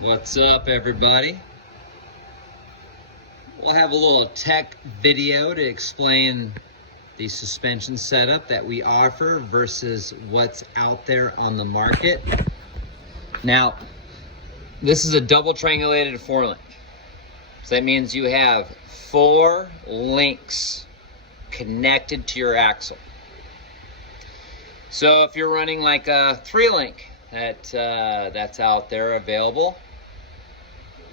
What's up, everybody? We'll have a little tech video to explain the suspension setup that we offer versus what's out there on the market. Now, this is a double triangulated 4-link. So that means you have 4 links connected to your axle. So if you're running like a 3-link that's out there available,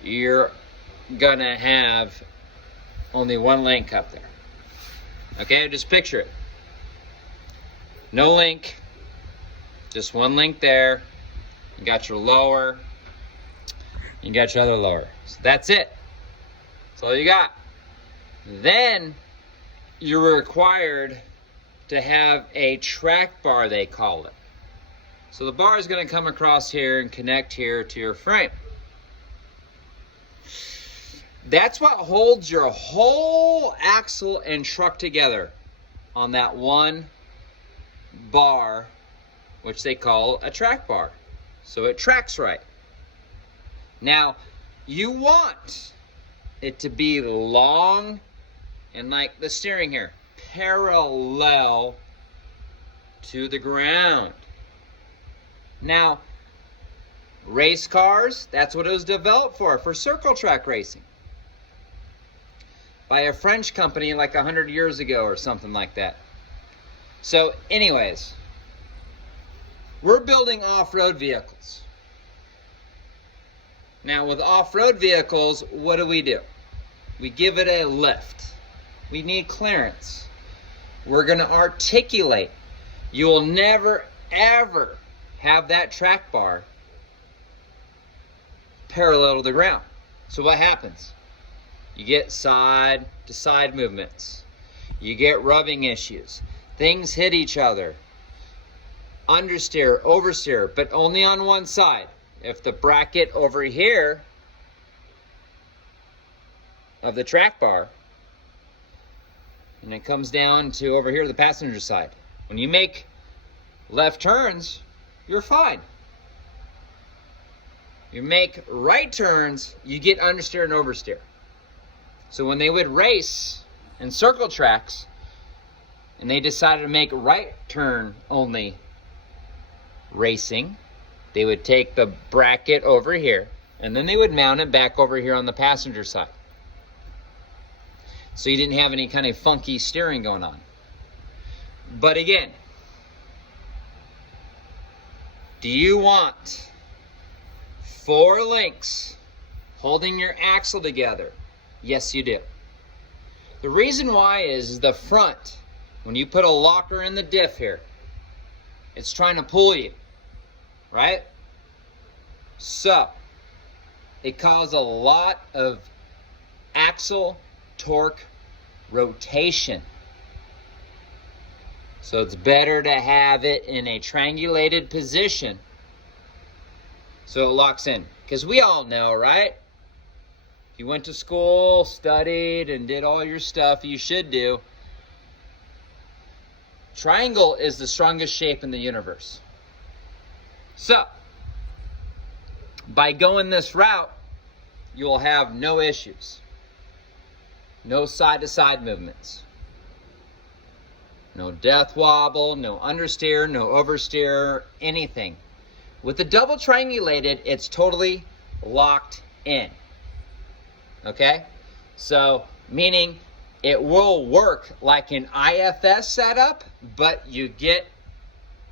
you're gonna have only 1 link up there. Okay, just picture it. No link, just 1 link there. You got your lower, you got your other lower. So that's it. That's all you got. Then you're required to have a track bar, they call it. So the bar is gonna come across here and connect here to your frame. That's what holds your whole axle and truck together on that one bar, which they call a track bar. So it tracks right. Now, you want it to be long and like the steering here, parallel to the ground. Now, race cars, that's what it was developed for circle track racing. By a French company like 100 years ago or something like that. So anyways, we're building off-road vehicles. Now with off-road vehicles, what do? We give it a lift. We need clearance. We're gonna articulate. You will never, ever have that track bar parallel to the ground. So what happens? You get side to side movements. You get rubbing issues. Things hit each other. Understeer, oversteer, but only on one side. If the bracket over here of the track bar, and it comes down to over here the passenger side. When you make left turns, you're fine. You make right turns, you get understeer and oversteer. So when they would race in circle tracks and they decided to make right turn only racing, they would take the bracket over here and then they would mount it back over here on the passenger side. So you didn't have any kind of funky steering going on. But again, do you want 4 links holding your axle together? Yes, you do. The reason why is the front, when you put a locker in the diff here, it's trying to pull you, right? So, it causes a lot of axle torque rotation. So it's better to have it in a triangulated position so it locks in. Because we all know, right? You went to school, studied, and did all your stuff you should do. Triangle is the strongest shape in the universe. So, by going this route, you will have no issues. No side-to-side movements. No death wobble, no understeer, no oversteer, anything. With the double triangulated, it's totally locked in. Okay, so meaning it will work like an IFS setup, but you get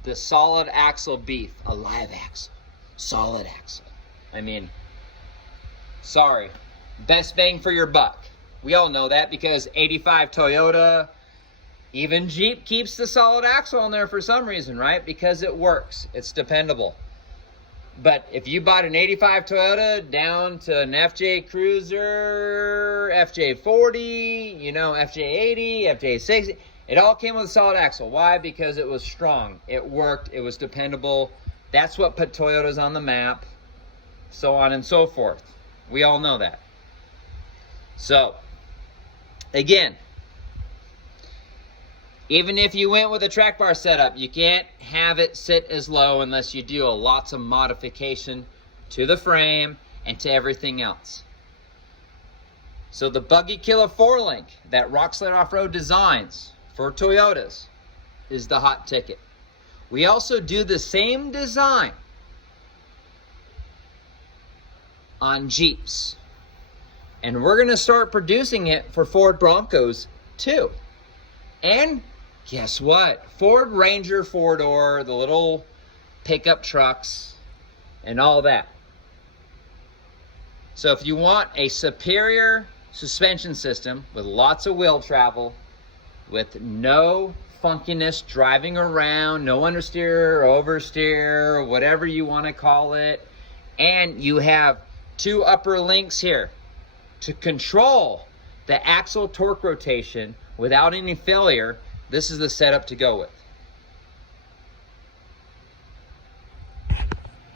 the solid axle beef, a live axle, solid axle. I mean, sorry, best bang for your buck. We all know that because 85 Toyota, even Jeep keeps the solid axle on there for some reason, right? Because it works, it's dependable. But if you bought an 85 Toyota down to an FJ Cruiser, FJ40, FJ80, FJ60, it all came with a solid axle. Why? Because it was strong. It worked. It was dependable. That's what put Toyotas on the map, so on and so forth. We all know that. So, again, Even if you went with a track bar setup, you can't have it sit as low unless you do lots of modification to the frame and to everything else. So the Buggy Killer 4Link that Rockslide Off-Road designs for Toyotas is the hot ticket. We also do the same design on Jeeps. And we're going to start producing it for Ford Broncos too. And guess what? Ford Ranger 4-door, the little pickup trucks and all that. So if you want a superior suspension system with lots of wheel travel, with no funkiness driving around, no understeer or oversteer or whatever you want to call it, and you have 2 upper links here to control the axle torque rotation without any failure, this is the setup to go with.